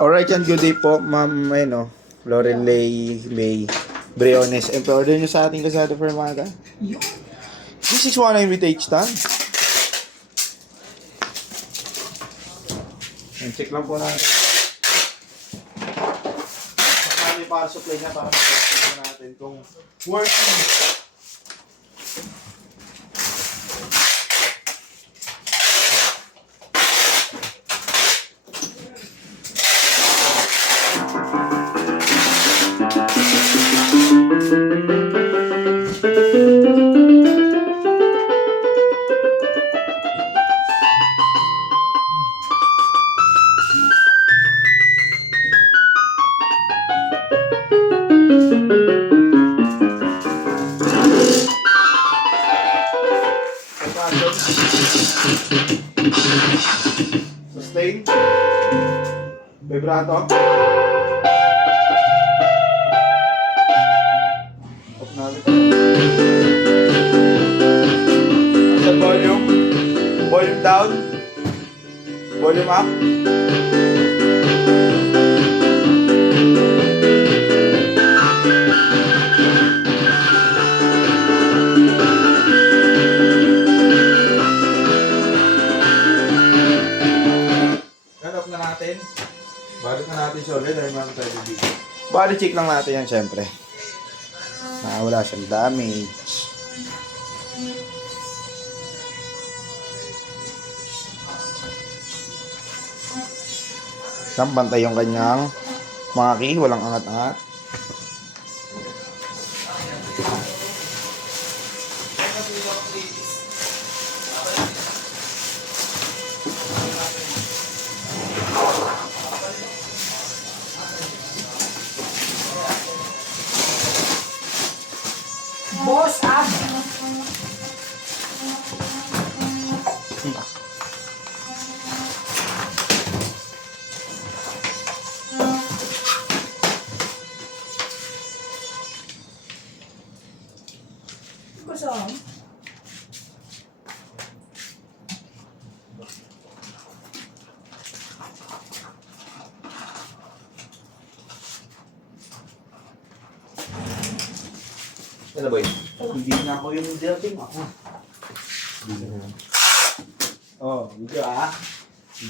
Alright yan, good day po, ma'am, no, Lorelei May Briones. And order nyo sa ating Kasada Fermata. This is one invitation stand. And check lang po natin. Saan yung power supply niya para ma-check po natin kung working. Sustain. Vibrato. Off natin. Sa volume. Volume down. Volume up. Cut-off na natin. Balik na natin siya ulit dahil meron tayo dito. Body check lang natin yan syempre. Wala siyang damage. Pantay yung kanyang mga key, walang angat-angat. Boss, Kusong. Ano boy? Hindi na ako yung delting ako. Oh, video ah.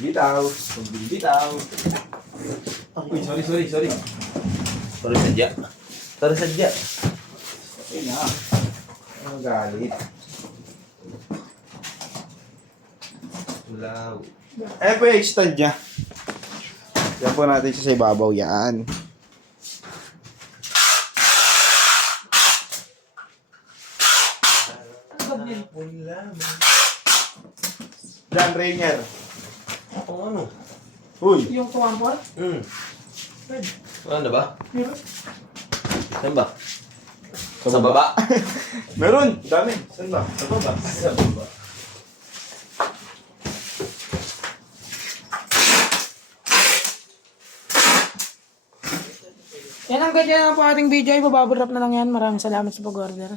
Bitaw. Bitaw. Uy, sorry. Sorry sadya. Okay na. Ano galit? Wala. Eh, po yung extend niya. Yan po natin siya sa ibabaw yan. John Rainier. Ano? Uy, Yung tuwampol? Ano ba? Meron. Saan ba? Sa baba. Meron, dami. Saan ba? Sa baba. Sa baba. Yan ang ganyan po ating video. Ibababur up na lang yan. Maraming salamat sa pag-order.